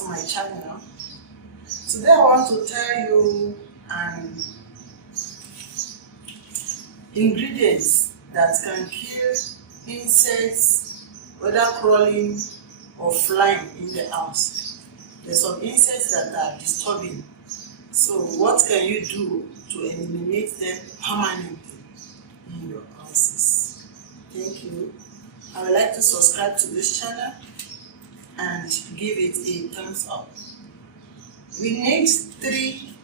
to my channel. Today I want to tell you an ingredients that can kill insects, whether crawling or flying in the house. There's some insects that are disturbing. So what can you do to eliminate them permanently in your houses? Thank you. I would like to subscribe to this channel and give it a thumbs up. We need 3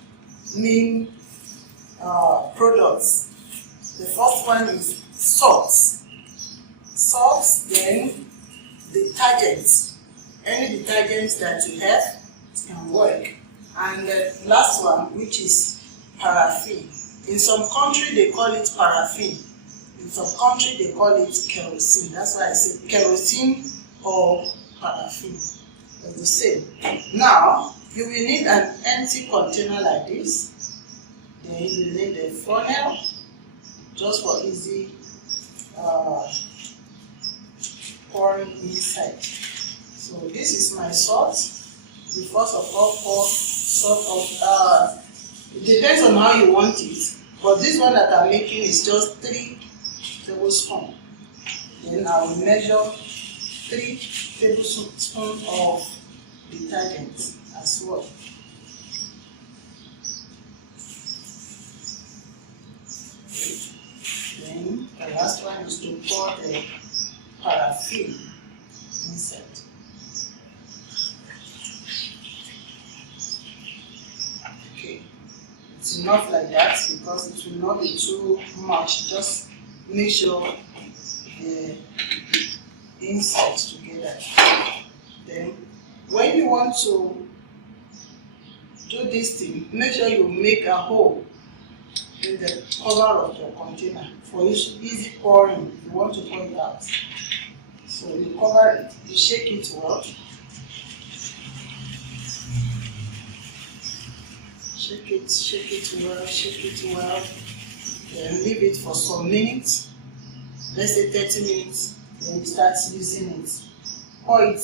main products. The first one is salts. Salts, then detergents. Any detergents that you have can work. And the last one, which is paraffin. In some country they call it paraffin. In some country they call it kerosene. That's why I say kerosene or paraffin. It's the same. Now, you will need an empty container like this. Then you need a funnel, just for easy pouring inside. So this is my salt. We first of all pour salt of, it depends on how you want it. But this one that I'm making is just 3 tablespoons. Then I will measure 3 tablespoons of detergent as well. Then the last one is to pour the paraffin inside. Okay, it's enough like that because it will not be too much. Just make sure the insides together. Then when you want to do this thing, make sure you make a hole in the cover of your container for easy pouring if you want to pour it out. So you cover it, you shake it well. Shake it well. Then leave it for some minutes. Let's say 30 minutes. Then you start using it. Pour it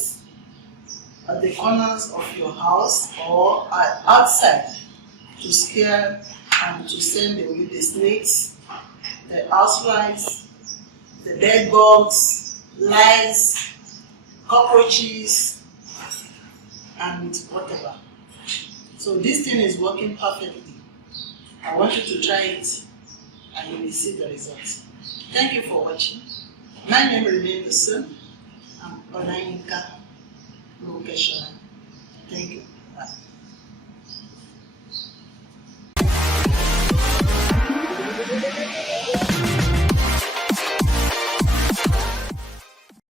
at the corners of your house or outside to scare and to send away the snakes, the houseflies, the bed bugs, lice, cockroaches, and whatever. So this thing is working perfectly. I want you to try it and you will see the results. Thank you for watching. My name remains the same. I'm Olayinka.